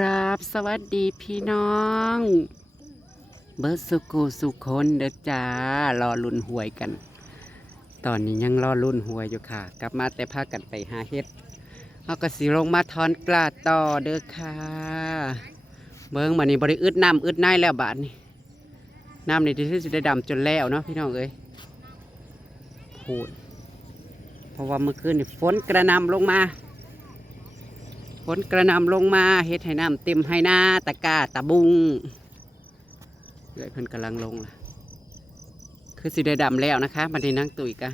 ครับ สวัสดีพี่น้อง เบิร์สุกูสุคนเด้อจ้ารอลุ่นหวยกัน ตอนนี้ยังรอลุ่นหวยอยู่ค่ะ กลับมาแต่พากันไปหาเฮ็ดเอากระสีลงมาทอนกล้าต่อเด้อค่ะ เบิ้งมานี่บริอึดน้ำอึดในแล้วบาทนี่น้ำนี่ที่สุดได้ดำจนแล้วเนาะพี่น้องเอ้ยพูดเพราะว่าเมื่อคืนนี่ฝนกระนำลงมา ฝนกระหนำลงมาเฮ็ดให้น้ำเต็มให้หน้าตะกร้าตะบุงเลยเพิ่นกำลังลงล่ะ คือสิได้ดำแล้วนะคะบัดนี้นั่งตุยกะ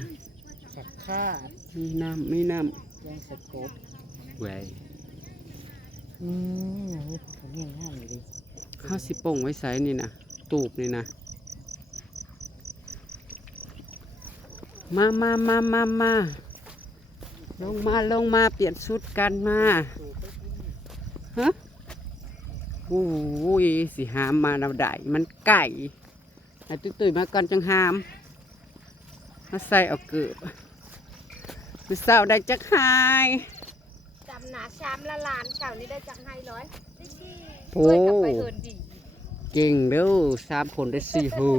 สักคาดมีน้ำมีน้ยังสะกดำเว้ยอืมนี่เขาเรียกง่ายเลยข้าวสิโป่งไว้ใส่นี่นะตูบนี่นะมามามามามาลงมาลงมาเปลี่ยนชุดกันมา ฮะโอ้ยสิหามมาเราได้มันไก่ให้ตุ้ยตุ้ยๆมาก่อนจังหามมาใส่เอาเกือบมือเศร้าได้จักหายจำหนาชามละลานเฉานี้ได้จังให้ร้อยได้ดีโอ้เอ้ยกลับไปเหินดีเก่งเด้อสามคนได้สี่หู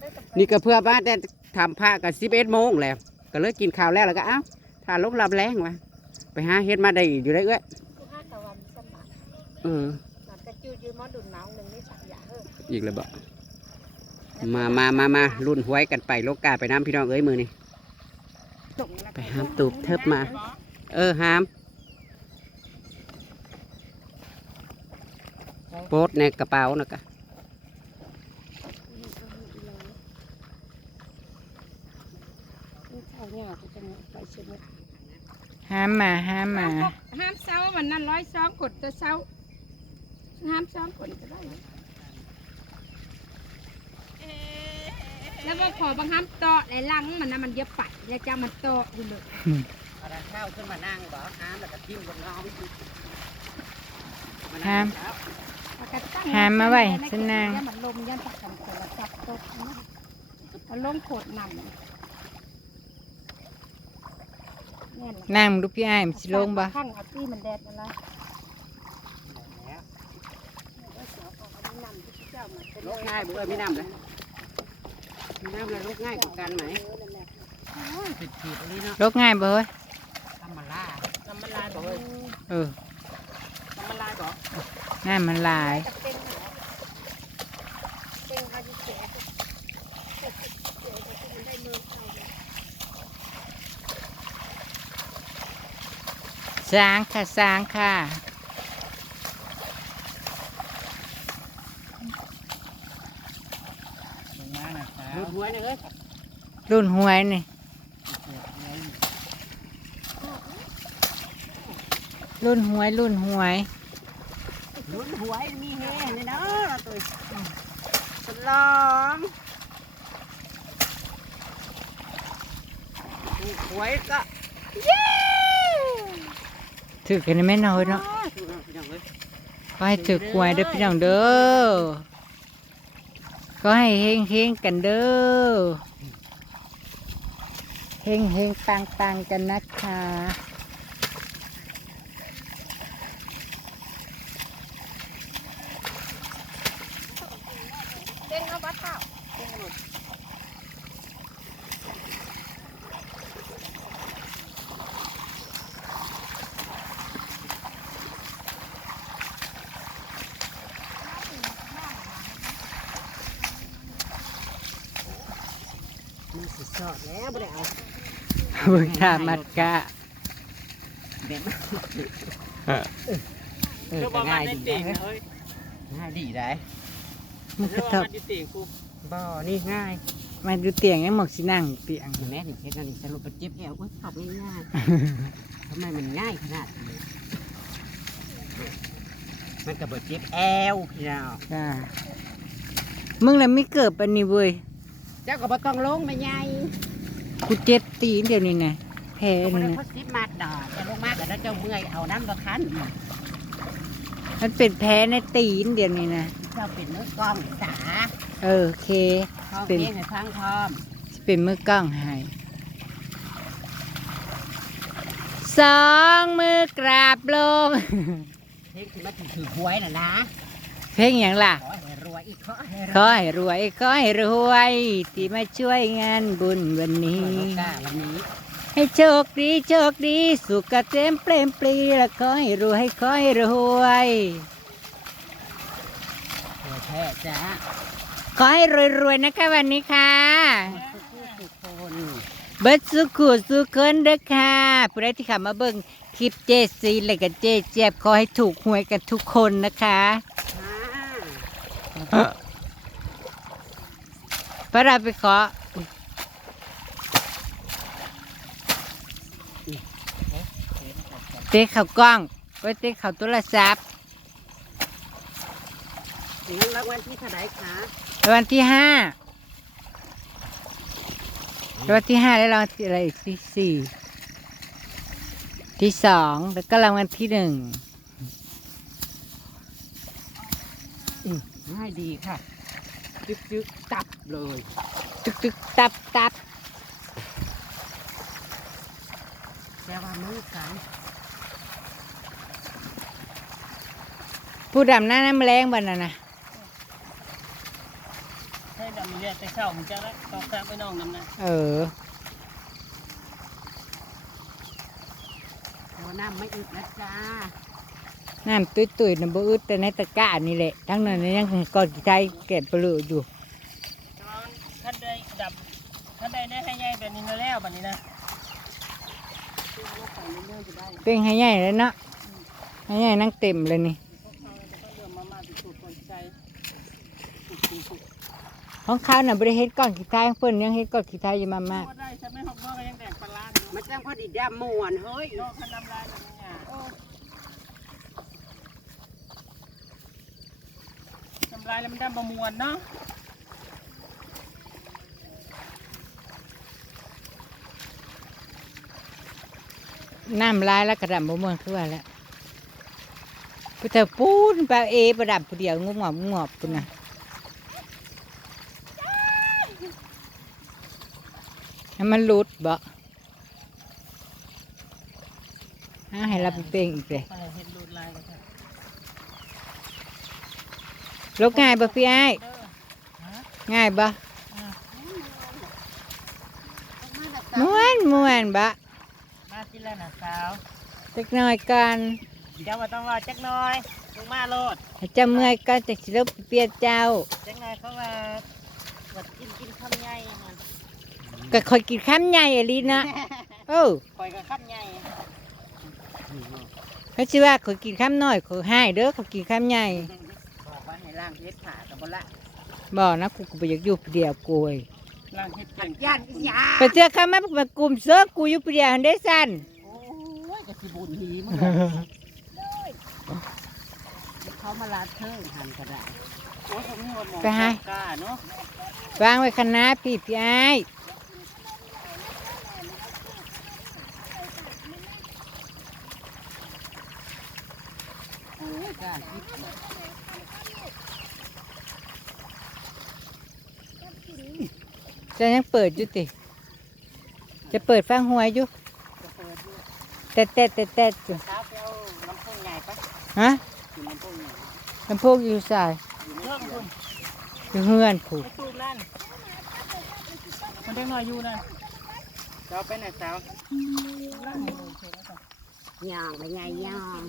ได้กลับไปนี่ก็เพื่อบ้านแต่ทำผ้ากันสิบเอ็ดโมงแล้ว ก็เลยกินข้าวแล้วแล้วก็เอ้าถ้าลงลำแรงวะไปหาเฮ็ดมาได้อยู่ได้เอ้ย ที่ห้าตะวันสมบัติ เออหนักกระจูยืนมอดุนหนาวหนึ่งนี่สักอย่างเอออีกแล้วบ่มามามามารุ่นหวยกันไปโลกาไปน้ำพี่น้องเอ้ยมือนี่ส่งแล้วไปหามตูบเทิบมา เออหามโป๊ดในกระเป๋านะกะข้าวเนี่ยก็จะไปเชื่อห้ามมาห้ามมาห้ามเช้าวันนั้นร้อยสองกดจะเช้า ห้ามสองกดก็ได้ แล้วก็ขอบางห้ามต่อไหลลังมันนะมันเยอะไปแล้วจะมันต่ออยู่เลยเอาข้าวขึ้นมานั่งบ่หามแล้วก็ทิ้งบนน้องห้ามแล้วก็ตั้งหามมาไว้ฉันนางยัมันลมยันตักกันโทรศัพท์ตกนะมันลมโขดนำเนี่ยแหละนั่งดูพี่อ้ายมันสิลงบ่ข้างเอาตี้มันแดดอะไร ลกง่ายบ่เอ้ยไม่น้ำเลยไม่น้ำเลยลกง่ายกว่ากันไหมติดขีดอันนี้เนาะลกง่ายบ่เฮ้ยทำมาล่าทำมาลายบ่เอ้ยเออทำมาลายบ่น้ามันหลายเป็นเหรอเป็นอายุแก่ได้เมืองเขาเนี่ยสร้างค่ะสร้างค่ะ ดูดห วยหนะเอ้ยรุ่นหวยนี่รุ่นหวยรุ่นหวยดูดหวยมีเฮนี่เนาะตัวฉลองถูกหวยก็ถือกันไม่น้อยเนาะถูกเนาะพี่น้องเอ้ยก็ให้ถือหวยเด้อพี่น้องเด้อ ก็ให้เฮงเฮงกันเด้อเฮงเฮงปังปังกันนะคะเต้นเอาบัตรเปล่ามันสิ สอดแล้วบ่ได้เอาเบิ่งท่ามัดกะเด็ดเออก็ง่ายดีนะเฮ้ยง่ายดีได้มันกระทบบ่นี่ง่ายมาดูเตียงยังหมกสินั่งเตียงแม่นี่เฮ็ดนั่นนี่สรุปเป็นเจ็บแอวโอ้ยขับง่ายๆทำไมมันง่ายขนาดนี้มันก็บ่เจ็บแอวพี่น้องจ้ามึงน่ะไม่เกิดปานนี้เว้ย เจ้าก็บ่ต้องลงแม่ใหญ่กูเจ็บตีนเดี๋ยวนี้นะแผลก็บ่นี่ได้นะ พอสิบมาดดอกแต่ลงมาก็ได้เจ้าเมื่อยเอาน้ำบ่คันมันเป็นแผลในตีนเดี๋ยวนี้นะ เจ้าเป็นมือกล้องสาเออโอเคท้องเป็นเพลงให้ฟังพร้อมสิเป็นมือกล้องให้สองมือกราบลง เพลงที่มาถือถือหวยน่ะนะเพลงอย่างล่ะ ขอให้ร วยอีกขอให้รขวยอให้รวยขอให้รวย ที่มาช่วยงานบุญวันนี้ กล้าวันนี้ให้โชคดีโชคดี สุขเกษมเปรมปรีและขอให้รวยขอให้รวยรวยแท้จ้าขอให้รวยรวยๆนะคะวันนี้ค่ะทุกคนเบิดสุขุสุขคนเด้อค่ะผู้ใดที่เขับมาเบิ่งคลิปเจซีและกับเจเจ็บขอให้ถูกหวยกันทุกคนนะคะ อ่าพระเราไปขอเตะเข่ากล้องไว้เตะเข่าโทรศัพท์ถึงรางวัลที่เท่าไหร่คะรางวัลที่ห้ารางวัลที่ห้าแล้วรางวัลที่อะไรอีกที่สี่ที่สองแล้วก็รางวัลที่หนึ่ง อืม ง่ายดีค่ะ จึ๊กจึ๊กตับเลยตึกตึกตับตับแต่ว่ามือกันผู้ดำหน้าน้ำแรงบันน่ะนะให้ดำเรียกแต่เช้ามึงจะได้ต้องแซงไปน้องน้ำนะเออหัวน้ำไม่อึดนะจ้า น้ำตุยตุยๆน้ำบ่อึดแต่ในตะกร้านี่แหละ ทั้งนั้นยังก่อนใจเกล็ดเปลือกอยู่แต่ว่าท่านได้ดับท่านได้ได้ให้ใหญ่แบบนี้มาแล้วแบบนี้นะเป็นให้ใหญ่เลยเนาะให้ใหญ่นั่งเต็มเลยนี่พวกเขาจะต้องเดือดมามาติดสูตรคนใจของเขาน่ะบริเฮ็ดก้อนขี้ท้ายของเพิ่นยังเฮ็ดก้อนขี้ท้ายอยู่มามากว่าได้ฉันไม่หอกว่าก็ยังแดกปลาร้าอยู่มันจังพอดีดามม่วนเฮ้ย นอกขันน้ำ ลายแล้วมันไดำประมวลเนาะน้ำลายแล้วกระดำบ่เมืองคือว่าแล้วผู้เฒ่าปูนไปเอประดับผู้เดียวงงอบงอบปุ่นนะให้มันหลุดบ่ให้รับเป็นอีกเลยกันค่ะ ลกง่ายบ่พี่ไอ้ายเด้อง่ายบ่ม่วนม่วนบ่มาสิแล้วนะสาวจักหน่อยก่อนเดี๋ยวมาต้องรอจักหน่อยมึงมาโลดให้เจ้าเมื่อยก็จะสิลบเปลี่ยนเจ้าจักหน่อยเขามาวัดกินกินข้าวใหญ่มันก็คอยกินข้ามใหญ่อะลีนะโอ้คอยกับข้าวใหญ่เขาชื่อว่าคอยกินข้ามน้อยคอยให้เด้อคอยกินข้ามใหญ่บอกว่าให้ ล่างเพชรผ่ากับบละบอกนะกูก็ไปอยากอยู่ผู้เดียวกูเว้ยล่างเฮ็ดเก่งย่านอีหยาไปเจอข้ามมามากลุ่มเสื้อกูอยู่ผู้เดียวหั้นได้สั้นโอ้ยกะสิบุญหีมึงเขามาลาเทิงหันกระดาษโอ้ยผมมีวันหมอไปให้กล้าเนาะวางไว้คณะพี่พี่ไอ้ายโอ้ยกล้าคิด จะยังเปิดอยู่ติ จะเปิดฟังหวยอยู่ จะเปิดอยู่แต่แต่แต่แต่อยู่เช้าไปเอาลำโพงใหญ่ปะฮะกินลำโพงใหญ่ลำโพงอยู่สายอยู่เรื่องคุณอยู่เฮือนผูกไอ้ตูบนั่นมันได้มาอยู่นั่นเจ้าไปไหนสาวย่างไปไงย่าง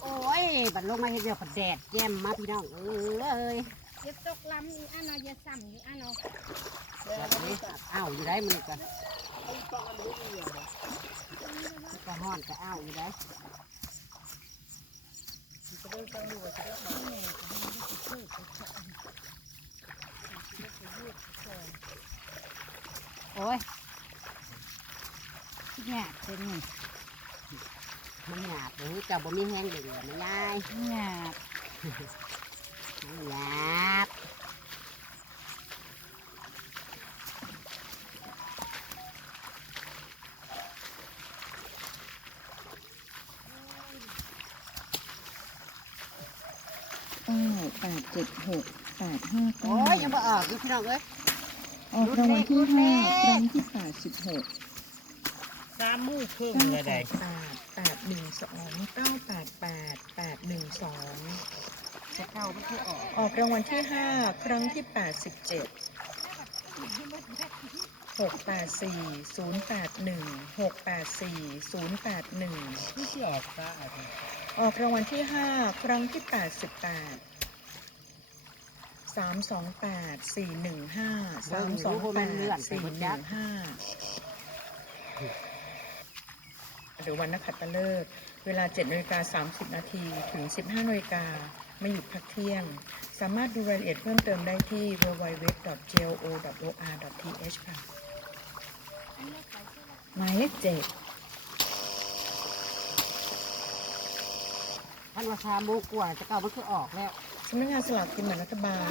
โอ้ย บัดลงมาเห็นเดียวกับแดดแจ่มมาพี่น้องเอ้ยเดี๋ยวตกลำอีอันเอาอย่าซ้ำอีอันเอาแบบนี้อ้าวอยู่ได้มันกันก็ห้อนก็อ้าวอยู่ได้โอ้ยเนี่ยเป็นไง มันหยาบเลยเจ้าบ่มีแห้งเดือดมันยายเนี่ยมันหยาบเก้าแปดเจ็ดหกแปดห้าโอ้ยยังบ่ออกอยู่พี่น้องเอ้ยออกรางวัลที่ห้าครั้งที่แปดสิบหก สามมู่ครึ่งเก้าเลยแปได้ดแปดแปดหนึ่งสองเก้าแปดแปดแปดหนึ่งสองจะเข้าไม่ใช่ออกออกรางวัลที่ห้าครั้งที่แปดสิบเจ็ดหกแปดสี่ศูนย์แปดหนึ่งหกแปดสี่ศูนย์แปดหนึ่งที่สิออกซะอาทิตย์ออกรางวัลที่ห้าครั้งที่แปดสิบแปดสามสองแปดสี่หนึ่งห้าสามสองแปดสี่หนึ่งห้า เดี๋ยววันนักขัตฤกษ์เวลา7นาฬิกา30 นาทีถึง 15นาฬิกาไม่หยุดพักเที่ยง สามารถดูรายละเอียดเพิ่มเติมได้ที่ www.glo.or.th ค่ะหมายเลขเจ็ดท่านว่าชาโมงกว่าจะเก่ามันคือออกแล้วสำนักงานสลากกินแบ่งรัฐบาล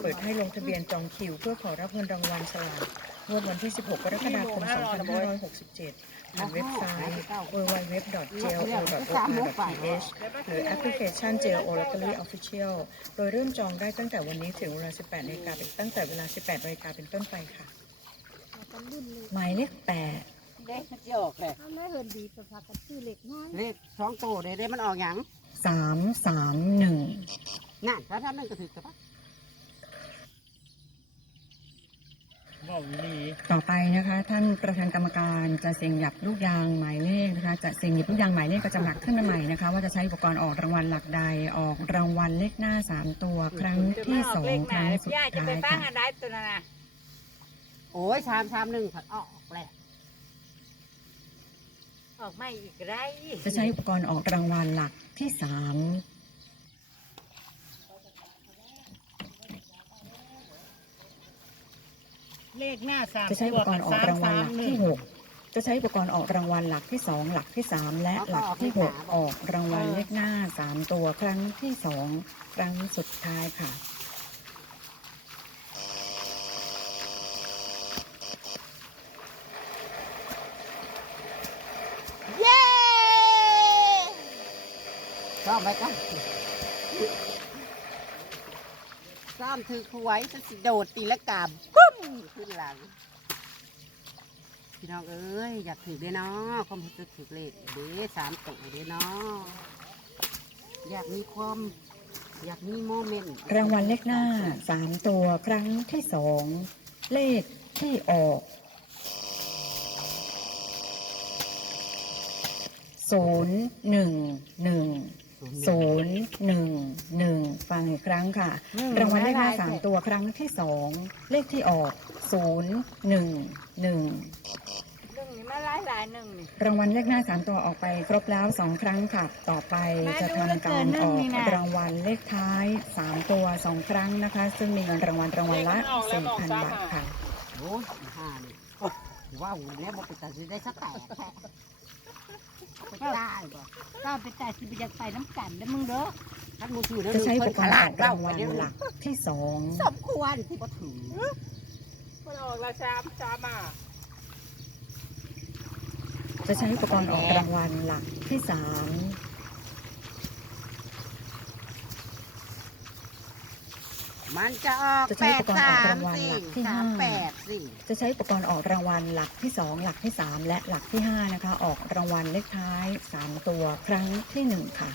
เปิดให้ลงทะเบียนจองคิว เพื่อขอรับเงินรางวัลสลากงวดวันที่ 16 กรกฎาคม 2567 ผ่านเว็บไซต์ www.glo.or.th หรือแอปพลิเคชัน GLO Lottery Official โดยเริ่มจองได้ตั้งแต่วันนี้ถึงเวลา 18นาฬิกาเป็นตั้งแต่เวลา 18นาฬิกาเป็นต้นไปค่ะ หมายเลขแปดเด็กมันจะออกเลยทำไมเหินดีประภากับชื่อเล็กน้อยเลขสองโตเด้ได้มันออกหยังสามสามหนึ่ง นั่นถ้าท่านนึงก็ถือกับปะ บอกอยู่นี่ ต่อไปนะคะ ท่านประธานกรรมการจะเซ็งหยับลูกยางหมายเลขนะคะ จะเซ็งหยิบลูกยางหมายเลขก็จะหนักขึ้นมาใหม่นะคะ ว่าจะใช้อุปกรณ์ออกรางวัลหลักใดออกรางวัลเลขหน้าสามตัวครั้งที่สองครั้งสุดย่าจะท้าไปยฟังค่ะอะไรตัวนั้นน่ะโอ้ยชามชามหนึ่งผัดออกแหละออกไม่อีกไรจะใช้อุปกรณ์ออกรางวัลหลักที่สาม เลขหน้าสามจะใช้อุปกรณ์ออกรางวัลหลักที่หกจะใช้อุปกรณ์ออกรางวัลหลักที่สองหลักที่สามและหลักที่หกออกรางวัลเลขหน้าสามตัวครั้งที่สองครั้งสุดท้ายค่ะ เย้ซ้อมไปกันซ้อมถือหวยฉันสิโดดตีละกาบึ้ม ขึ้นหลัง พี่น้องเอ้ยอยากถือด้วยเนาะความรู้สึกถือเลขเด้สามตัวเด้เนาะอยากมีความอยากมีโมเมนต์รางวัลเลขหน้าสามตัวครั้งที่สองเลขที่ออกศูนย์หนึ่งหนึ่ง ศูนย์หนึ่งหนึ่งฟังอีกครั้งค่ะรางวัลเลขหน้าสามตัวครั้งที่สองเลขที่ออกศูนย์หนึ่งหนึ่งหนึ่งนี่มาหลายหลายหนึ่งนี่ รางวัลเลขหน้าสามตัวออกไปครบแล้วสองครั้งค่ะ ต่อไปจะทำการออกรางวัลเลขท้ายสามตัวสองครั้งนะคะ ซึ่งมีเงินรางวัลรางวัลละสี่พันบาทค่ะ โอ้ยอีห่านี่ว้าวแล้วบอกไปตัดสินได้สักแตกแท้ ไปได้บ่ก็ไปแต่สิบอยากไปน้ำกันเด้อมึงเด้อท่านมูถือจะใช้อุปกรณ์ออกเล่ารางวัลเดี๋ยวหลักที่สองสมควรที่บ่ถือมันออกละสามสามอะจะใช้อุปกรณ์ออกรางวัลหลักที่สาม มันจะออกจะใช้แปอุดปกรณ์อสาอกมรางวัลสี่หลักที่สาห้า มแปดสี่จะใช้อุปกรณ์ออกรางวัลหลักที่สองหลักที่สามและหลักที่ห้านะคะ ออกรางวัลเลขท้ายสามตัวครั้งที่หนึ่งค่ะ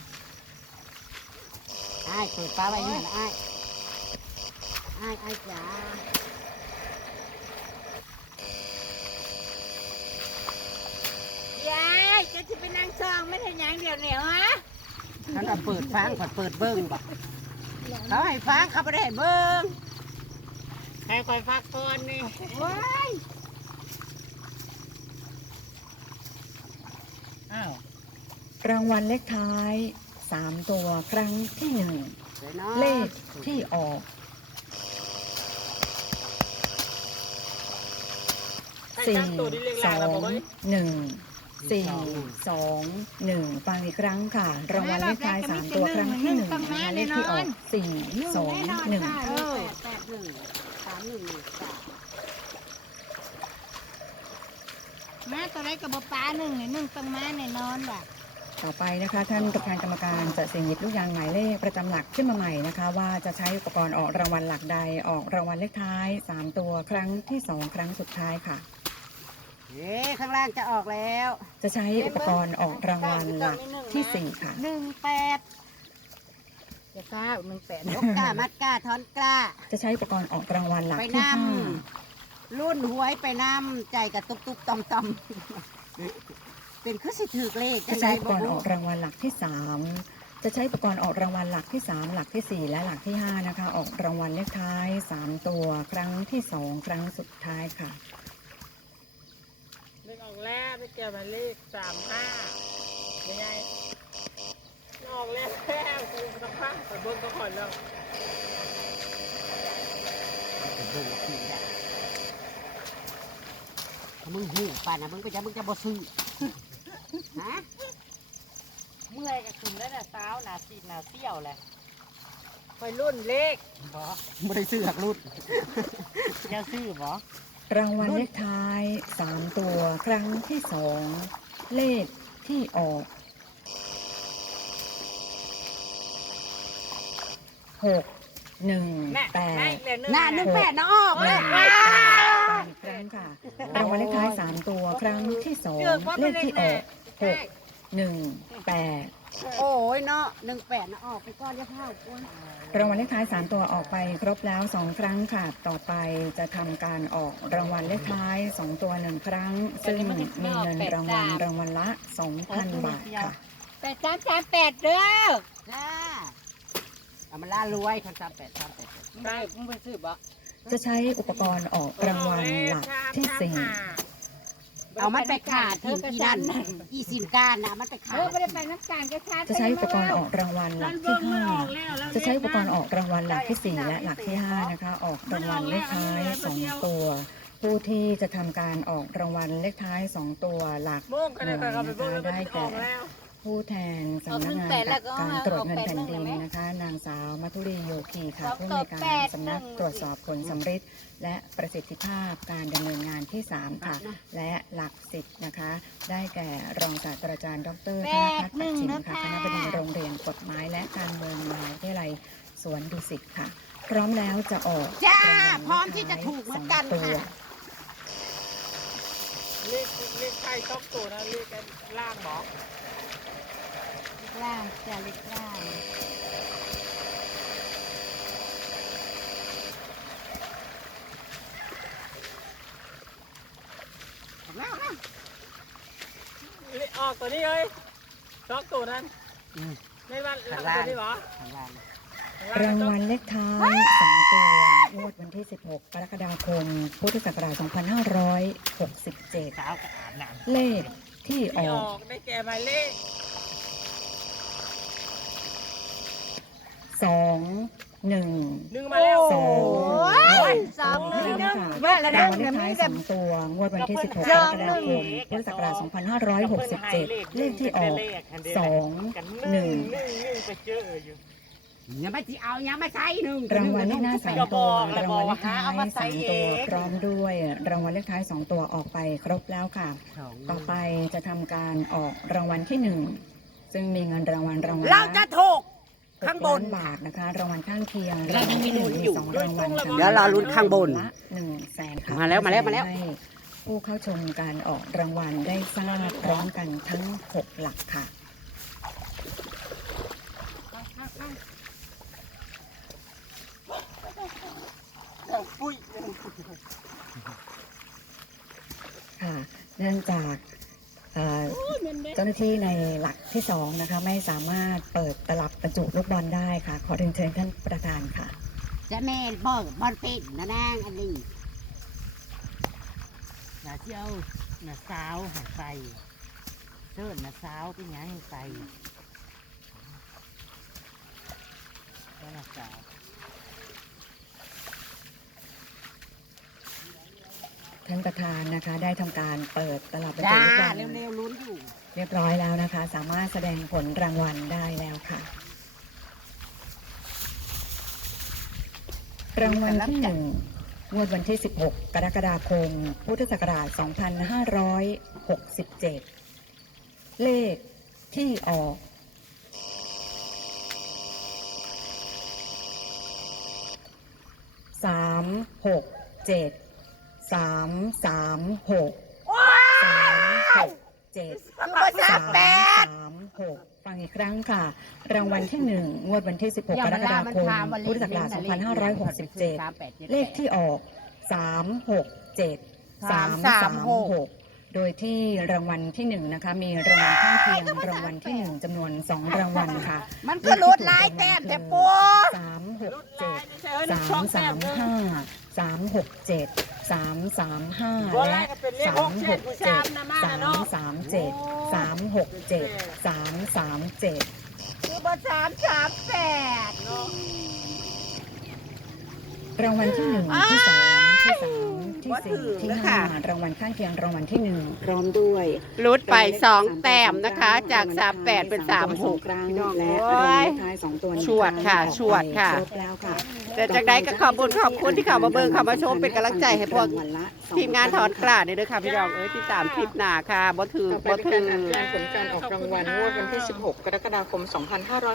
ไอ้ายเปิดป้าไว้นี่นะไอ้ายอ้ายอ้ายจ๋ายายจะจะไปนั่งซองไม่ทันยังเดี๋ยวเหนียวฮะ ท่านเอาเปิดฟังก่อนเปิดเบิ้งบ่ เขาให้ฟังเขาไม่ได้ให้เบิ้งให้คอยฟักก่อนนี่ว้ายอ้าวรางวัลเลขท้ายสามตัวครั้งที่หนึ่งดี๋ยวนาะเลขที่ออกให้สี่ตั้งตัวที่เลขสลางอแล้วงบอกเลยหนึ่ง สี่สองหนึ่งฟังอีกครั้งค่ะ รางวัลเลขท้ายสามตัวครั้งที่หนึ่งนะคะเลขที่ออกสี่สองหนึ่งเออแปดหนึ่งสามหนึ่งหนึ่สามาตัวไรกับบปลาหนึ่งนี่หนึ่งต้องมาแน่นอนว่ะต่อไปนะคะท่านประธานกรรมการจะเสี่ยงหยิบลูกยางหมายเลขประจำหลักขึ้นมาใหม่นะคะ ว่าจะใช้อุปกรณ์ออกรางวัลหลักใดออกรางวัลเลขท้าย 3 ตัวครั้งที่ 2 ครั้งสุดท้ายค่ะ เอ๊ะข้างล่างจะออกแล้วจะใช้อุปกรณ์ออกรางวัลหลักทีสี่4ค่ะหนึ่งแปดจะกล้าหนึ่งแปดยกกล้ามัดกล้าทอนกล้า จะใช้อุปกรณ์ออกรางวัลหลักไปที่นำรุ่นหวยไปนำใจกับตุบตุบตอมตอมเป็นคือสิถือเลข5จะใช้อุปกรณ์ออกรางวัลหลักที่3จะใช้อุปกรณ์ออกรางวัลหลักที่ 3 หลักทีสี่ 4 และหลักที่ 5 นะคะ ออกรางวัลเลขท้าย 3 ตัว ครั้งที่ 2 ครั้งสุดท้ายค่ะเลขออก แล้วได้แก่หมายเลขสามห้ายังไงออกแล้วแล้วกูต้องพังไปเบิ้งก็ขอนแล้วถ้ามึงหูป่านนะมึงก็จะมึงจะบ่ซื้อฮะเมื่อยก็ขึ้นแล้วน่ะสาวหนาสีหนาเซี่ยวแหละไปรุ่นเลขบอไม่ได้ซื้อหักรุ่นแกซื้อบอ รางวัลเลขท้าย3ตัวครั้งที่2เลขที่ออกหกหนึ่งแม่แปแม่ดอีกแล้วหนึ่งหน้าหนึ่งแปดนะออกหเลนึ่ยงแปดอีกครั้งค่ะรางวัลเลขท้าย3ตัวครั้งที่2เลขที่ออกหก หนึ่งแปดโอ้ยเนาะหนึ่งแปดนะออกไปก้อนจะเท่าก้นรางวัลเลขท้าย3ตัวออกไปครบแล้ว2ครั้งค่ะ ต่อไปจะทำการออกรางวัลเลขท้าย2ตัว1ครั้ง ซึ่งมีเงินรางวัลรางวัลละ2,000บาทค่ะแปดสามสามแปดเด้อจ้าเอามาล่ารวยคันสามแปดสามแปดได้มึงไปซื้อบ่จะใช้อุปกรณ์ออกรางวัลหลักที่สี่ เอามันไปขาดทีมที่นั่นอีสินการนะมันไปขาดเออไม่ได้ไปน้ำตาลก็ชาติจะใช้อุปกรณ์ออกรางวัลหลักที่ห้าจะใช้อุปกรณ์ออกรางวัลหลักที่สี่และหลักที่ห้านะคะ ออกรางวัลเลขท้ายสองตัว ผู้ที่จะทำการออกรางวัลเลขท้ายสองตัวหลักโม่งก็ได้ไปเอาไปเบิ้งแล้วมันได้อแก่อกแล้ว ผู้แทนสำนักงานการตรวจเงินแผ่นดินนะคะ นางสาวมัทุรีโยคีค่ะผู้อำนวยการสำนักตรวจสอบผลสำริดและประสิทธิภาพการดำเนินงานที่ 3 ค่ะ และหลักสิบนะคะ ได้แก่รองศาสตราจารย์ ดรธนพัฒน์ปัจฉิมค่ะคณะบดีโรงเรียนกฎหมายและการเมืองมหาวิทยาลัยสวนดุสิตค่ะ พร้อมแล้วจะออกจ้ารางวัลพร้อมที่จะถูกเหมือนกันสงตัวค่ะเลขเลขไทยชอบตัวนะเลขกันล่างบอก ล่างจะเล็กล่างเลขออกตัวนี้เลยชอบตัวนั้นไม่ว่าตัวนี้บอข้างล่างรางวัลเลขท้ายสองตัวงวดวันที่ 16 กรกฎาคม พุทธศักราช 2567สาวกับอาบน้เลขที่อที่อออกกได้แก่หมายเลข สองหนึ่งหนึ่งมาแล้วสองสามหนึ่งค่ะเมื่อระราดังบวัลเลขท้ายสองตัวงวดวันที่ 16กรกฎาคมพุทธศักราช2567 เลขที่ออกสองหนึ่งหนึ่งหนึ่งไปเจออยู่ยังไม่ที่เอายังไม่ใช่หนึ่งรางวัลเลขหน้าสามก็บตัวอกแล้วรางวัลเลขบอกว่าท้ายเอามาใส่สามเองตัวพร้อมด้วยรางวัลเลขท้ายสองตัวออกไปครบแล้วค่ะสองต่อไปจะทำการออกรางวัลที่หนึ่งซึ่งมีเงินรางวัลรางวัลเราจะถูกหก ข้างบนล้นบาทนะคะรางวัลข้างเคียงเรายังมีลุ้นอยู่สองรางวัลค่ะเดี๋ยวรอลุ้นข้างบนละหนึ่งแสนค่ะมาแล้วมาแล้วมาแล้ว ให้ผู้เข้าชมการออกรางวัลได้ทราบพร้อมกันทั้งหกหลักค่ะปุ้ยค่ะเนื่องจาก เจ้าหน้าที่ในหลักที่สองนะคะไม่สามารถเปิดตลับบรรจุลูกบอลได้ค่ะ ขอเรียนเชิญท่านประธานค่ะ จะแม่บิกบอลปิดนะนางอันนี้น่าเที่ยวน่าสาวหายไปเชิญน่าสาวเป็นยังให้ไปน่าสาว ท่านประธานนะคะ ได้ทำการเปิดตลับบรรจุจ้าลูกบอลเร็วๆลุ้นอยู่ เรียบร้อยแล้วนะคะ สามารถแสดงผลรางวัลได้แล้วค่ะ รางวัลที่หนึ่งงวดวันที่ 16 กรกฎาคม พุทธศักราช 2567 เลขที่ออกสามหกเจ็ด สามสามหกสามหกเจ็ดสามสามหกฟังอีกครั้งค่ะ รางวัลที่หนึ่งงวดวันที่ 16 กรกฎาคม พุทธศักราช 2567 เลขที่ออก 367 336 โดยที่รางวัลที่หนึ่งนะคะ มีรางวัลข้างเคียงรางวัลที่หนึ่งจำนวนสองรางวัลค่ะมันก็ลดหลายแต้มแต่ปูสามหกเจ็ด สามสามห้าสามหกเจ็ดสามสามห้าและสามหกเจ็ดสามสามเจ็ดสามหกเจ็ดสามสามเจ็ดคือบ่สามสามแปดรางวัลที่หนึ่งที่สอง ที่สามที่สี่ที่ห้ารางวัลข้างเคียงรางวัลที่หนึ่งพร้อมด้วยลุดไปสองแต้มนะคะ จากสามแปดเป็นสามหกครั้งพี่น้องและโอ้รางวัลยเลขท้ายสองตัวหนึ่งชวดค่ะรั้งชวดค่ะครบแล้วค่ะแต่จากใดก็ขอบคุณขอบคุณที่เข้ามาเบิ่งเข้ามาชมเป็นกำลังใจให้พวกรางวัลละสทีมงานถอนกล้าเนี่ยด้วยค่ะพี่น้องเอ้ยที่ตามคลิปหน้าค่ะบ่ถือต่อไปบ่เป็นถืการออ่านผลการออกรางวัลงวดวันที่ 16 กรกฎาคม 2566